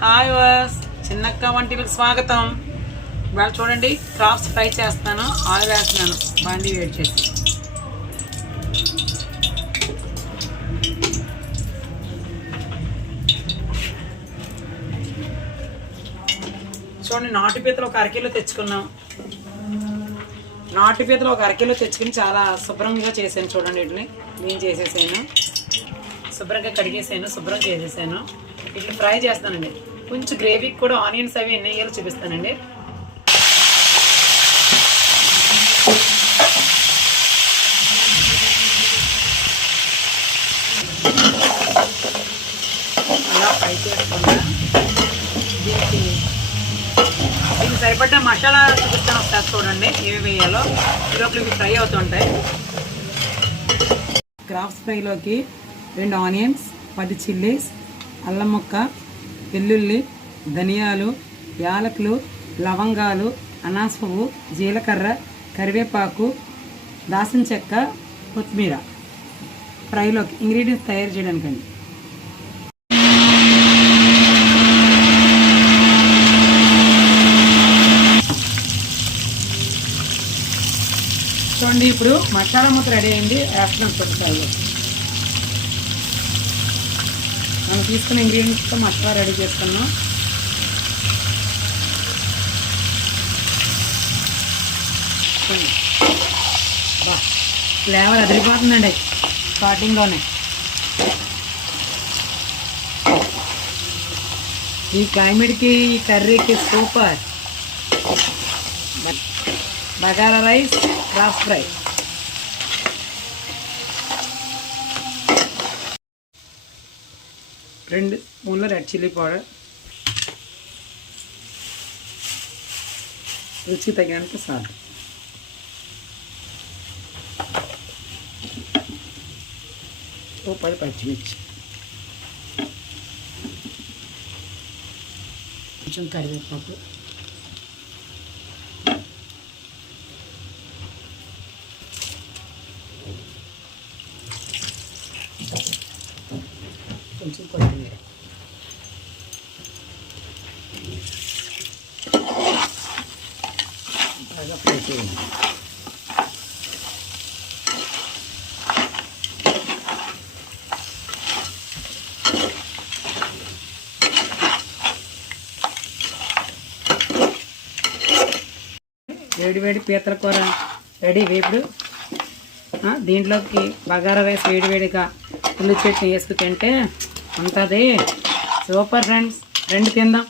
Hi was చిన్నక్క వంటలకు స్వాగతం. ఇవాళ చూడండి క్రాప్స్ ఫ్రై చేస్తాను. ఆయిల్ వేస్తున్నాను బాండి వేడి చేసి. చూడండి నాటు పీతలు ఒక అరకిలో తెచ్చుకున్నాం. నాటు పీతలు ఒక అరకిలో తెచ్చుకుని చాలా శుభ్రంగా చేశాను. చూడండి వీటిని నేను చేసేసాను, శుభ్రంగా కడిగేసాను, శుభ్రం చేసేసాను. వీటిని ఫ్రై చేస్తానండి. కొంచెం గ్రేవీకి కూడా ఆనియన్స్ అవి ఎన్ని వేయాలో చూపిస్తానండి. అలా ఫ్రై చేసుకుంటా దీనికి సరిపడ్డ మసాలా చూపిస్తాను ఒకసారి చూడండి ఏవి వేయాలో. ఈలోపు ఇవి ఫ్రై అవుతుంటాయి. క్రాప్స్ ఫ్రైలోకి 2 ఆనియన్స్, 10 చిల్లీస్, అల్లం ముక్క, వెల్లుల్లి, ధనియాలు, యాలకులు, లవంగాలు, అనాస పువ్వు, జీలకర్ర, కరివేపాకు, దాల్చిన చెక్క, కొత్తిమీర ఫ్రైలోకి ఇంగ్రీడియంట్స్ తయారు చేయడానికండి. చూడండి ఇప్పుడు మసాలా ముద్ద రెడీ అయింది. వేస్తున్నాం కొద్దిసార్లు. మనం తీసుకున్న ఇంగ్రీడియంట్స్తో మసాలా రెడీ చేసుకున్నాం. బా ఫ్లేవర్ అదిరిపోతుందండి స్టార్టింగ్లోనే. ఈ క్లైమేట్కి ఈ కర్రీకి super. Bagara rice, crops fry. రెండు స్పూన్ల రెడ్ చిల్లీ పౌడర్, రుచి తగినంత సాల్ట్, ఓ 10 పచ్చిమిర్చి, కొంచెం కరివేపాకు, కొంచెం కొత్తిమీర, బాగా ఫ్రై చేయండి. వేడి వేడి పీతల కూర రెడీ. వేపుడు దీంట్లోకి బగారా రైస్ వేడివేడిగా ఉల్లి చట్నీ వేసుకు తింటే ఉంటుంది సూపర్ ఫ్రెండ్స్. రండి తిందాం.